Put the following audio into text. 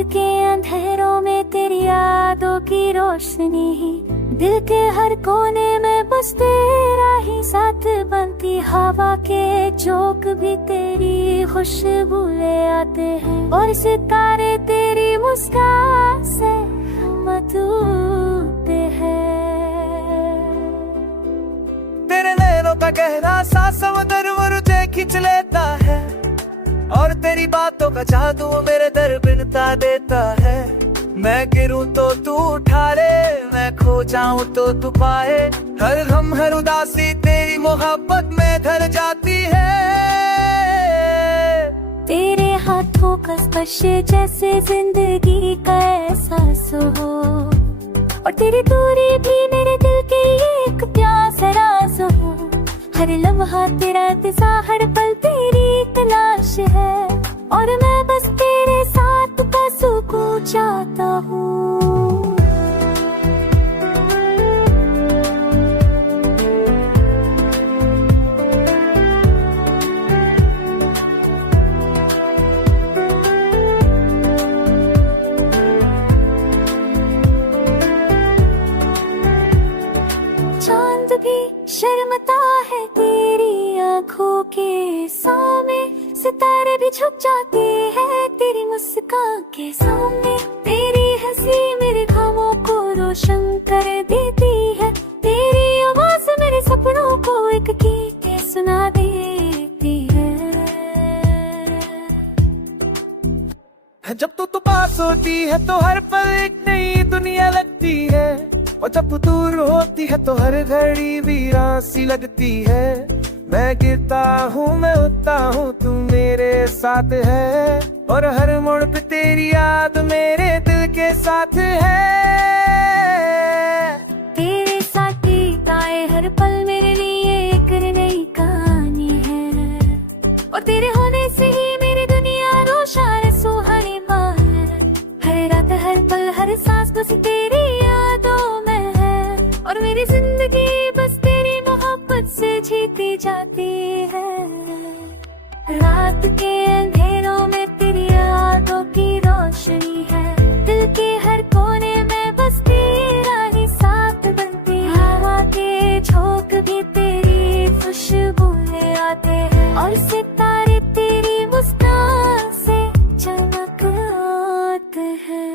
के अंधेरों में तेरी यादों की रोशनी ही, दिल के हर कोने में बस तेरा ही साथ। बनती हवा के झोंक भी तेरी खुशबू ले आते हैं, और सितारे तेरी मुस्कान से मतूते हैं। तेरे नैनों का गहरा सा समुद्र मुझे खींच लेता है, और तेरी बातों का जादू मेरे दर बिनता देता है। मैं गिरूं तो तू उठा ले, मैं खो जाऊं तो तू पाए। हर गम हर उदासी तेरी मोहब्बत में ढल जाती है। तेरे हाथों का स्पर्श जैसे जिंदगी का एहसास हो, और तेरी दूरी भी मेरे दिल के एक प्यास राज हो। हर लम्हा तेरा इंतज़ार, हर पल तेरी तलाश है, और मैं बस तेरे साथ का सुकून चाहता हूँ। चांद भी शर्मता है तेरी आँखों के सामने, सितारे भी छुप जाते हैं तेरी मुस्कान के सामने। तेरी हंसी मेरे ख्वाबों को रोशन कर देती है, तेरी आवाज मेरे सपनों को एक गीत सुना देती है। जब तू पास होती है तो हर पल एक नई दुनिया लगती है, और जब तू दूर होती है तो हर घड़ी वीरान सी लगती है। मैं गिरता हूँ मैं उठता हूँ तू मेरे साथ है, और हर मोड़ पे तेरी याद मेरे दिल के साथ है। तेरे साथ बीताए हर पल मेरे लिए एक नई कहानी है, और तेरे होने से ही मेरी दुनिया रोशन सुहानी है। हर रात हर पल हर सांस बस तेरी यादों में है, और मेरी जिंदगी बस तेरी मोहब्बत से जीती जाती है। रात के अंधेरों में तेरी यादों की रोशनी है, दिल के हर कोने में बस तेरा ही साथ। बनती हवा के झोंक भी तेरी खुशबू ले आते हैं, और सितारे तेरी मुस्कान से चमक आते हैं।